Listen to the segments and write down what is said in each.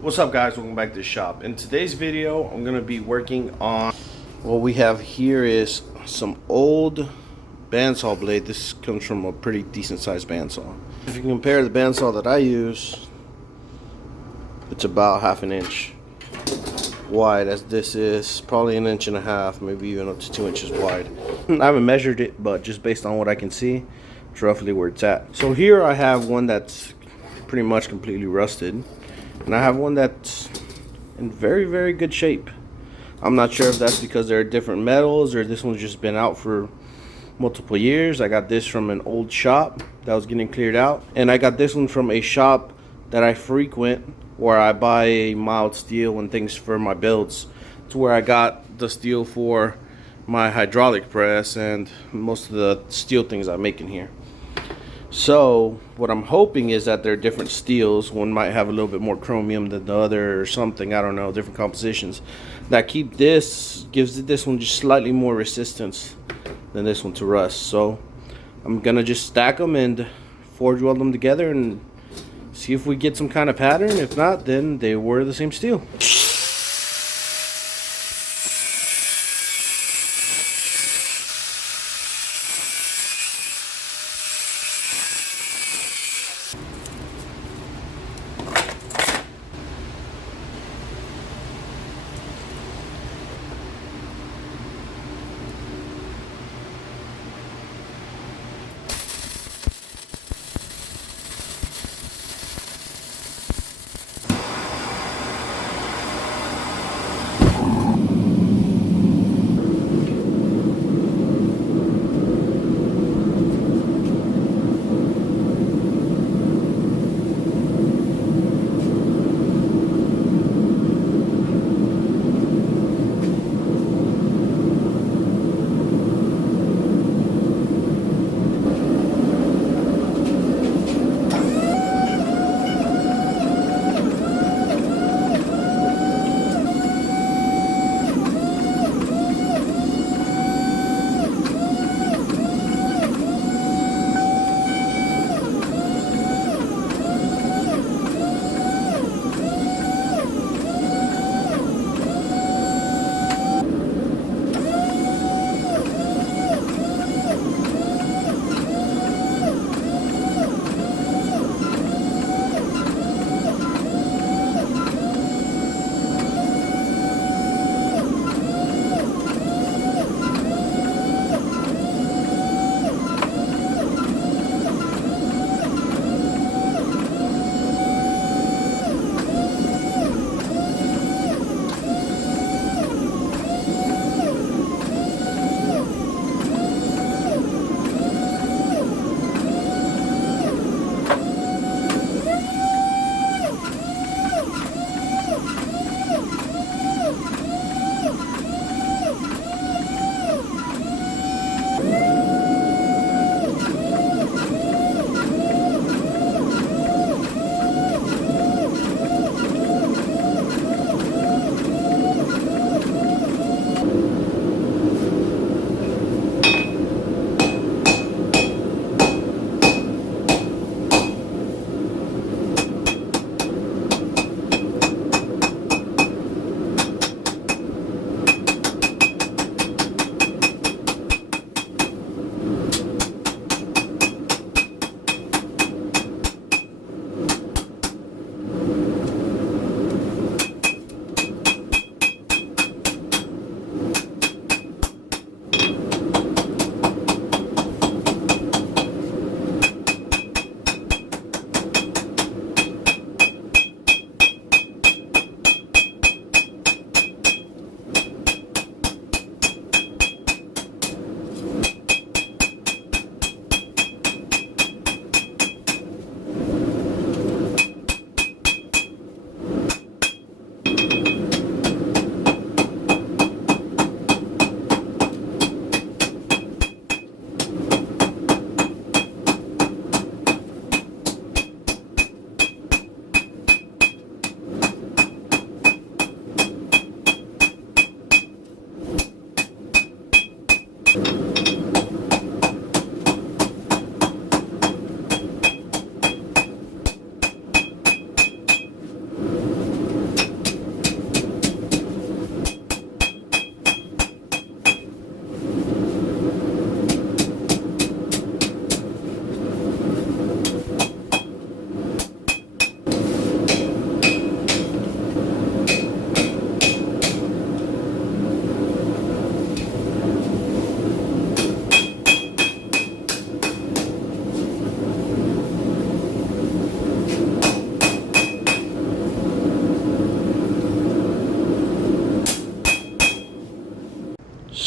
What's up, guys? Welcome back to the shop. In today's video I'm going to be working on what we have here is some old bandsaw blade. This comes from a pretty decent sized bandsaw. If you compare the bandsaw that I use, it's about half an inch wide, as this is probably an inch and a half, maybe even up to 2 inches wide. I haven't measured it, but just based on what I can see, it's roughly where it's at. So here I have one that's pretty much completely rusted, and I have one that's in very, very good shape. I'm not sure if that's because they're different metals or this one's just been out for multiple years. I got this from an old shop that was getting cleared out, and I got this one from a shop that I frequent where I buy a mild steel and things for my builds. It's where I got the steel for my hydraulic press and most of the steel things I make in here. So what I'm hoping is that they're different steels. One might have a little bit more chromium than the other or something, I don't know, different compositions that keep this, gives this one just slightly more resistance than this one to rust. So I'm gonna just stack them and forge weld them together and see if we get some kind of pattern. If not, then they were the same steel.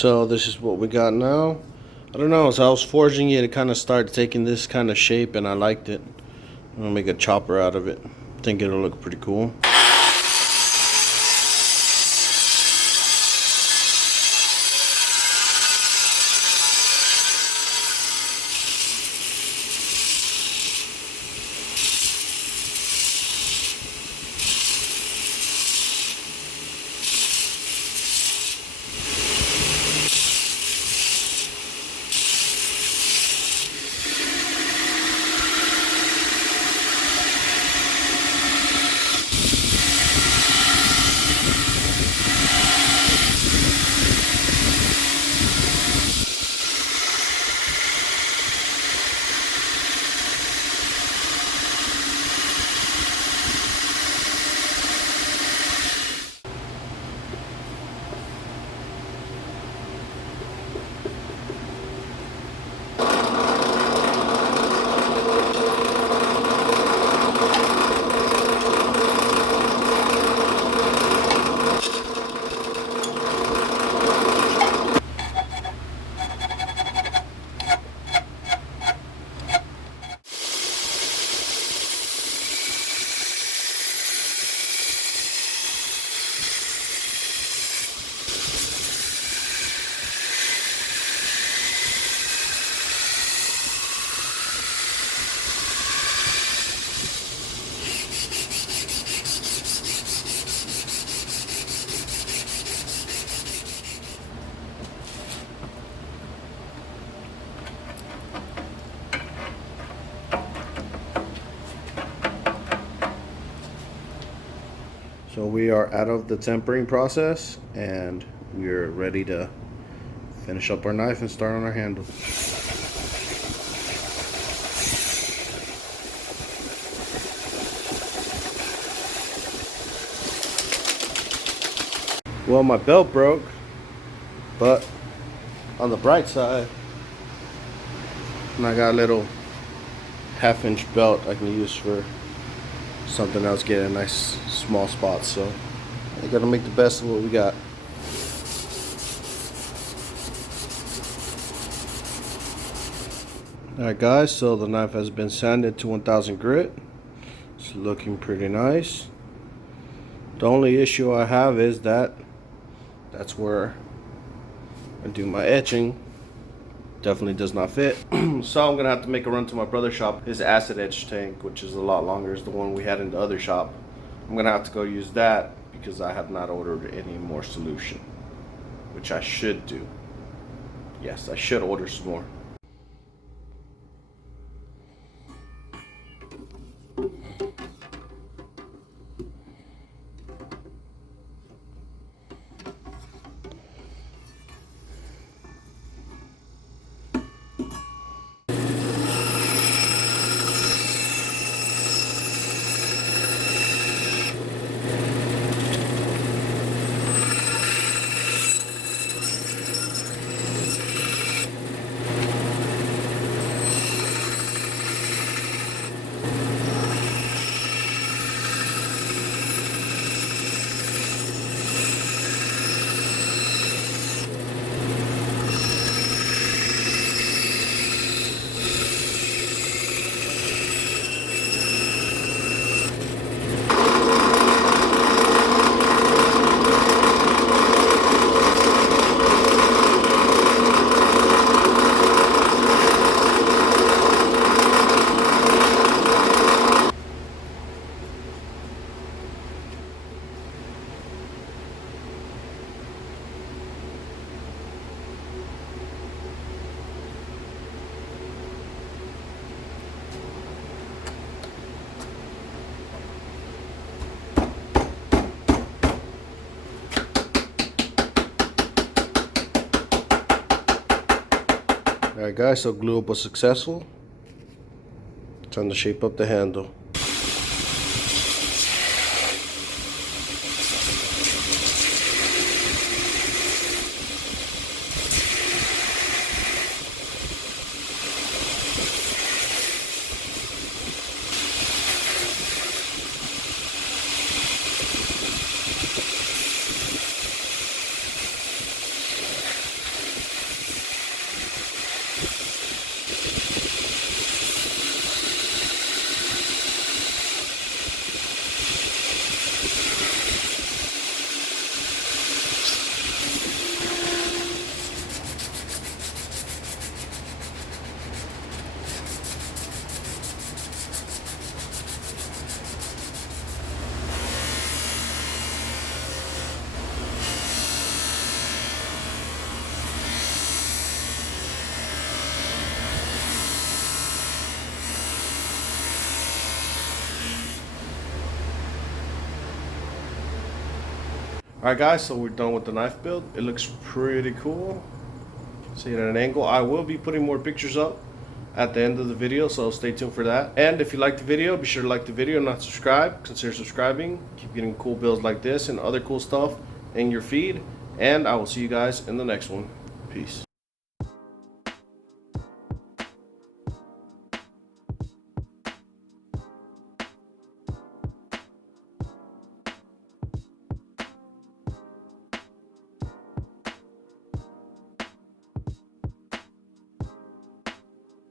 So this is what we got now. I don't know, as I was forging it, it kind of started taking this kind of shape, and I liked it. I'm gonna make a chopper out of it. I think it'll look pretty cool. So we are out of the tempering process, and we're ready to finish up our knife and start on our handle. Well, my belt broke, but on the bright side, I got a little half-inch belt I can use for something else, get a nice small spot. So I gotta make the best of what we got. Alright guys, so the knife has been sanded to 1000 grit. It's looking pretty nice. The only issue I have is that's where I do my etching. Definitely does not fit. So I'm gonna have to make a run to my brother's shop. His acid etch tank, which is a lot longer, is the one we had in the other shop. I'm gonna have to go use that because I have not ordered any more solution, which I should do. Yes, I should order some more. Alright guys, so glue up was successful. Time to shape up the handle. Alright guys, so we're done with the knife build. It looks pretty cool. See it at an angle. I will be putting more pictures up at the end of the video, so stay tuned for that. And if you like the video, be sure to like the video and not subscribe. Consider subscribing. Keep getting cool builds like this and other cool stuff in your feed. And I will see you guys in the next one. Peace.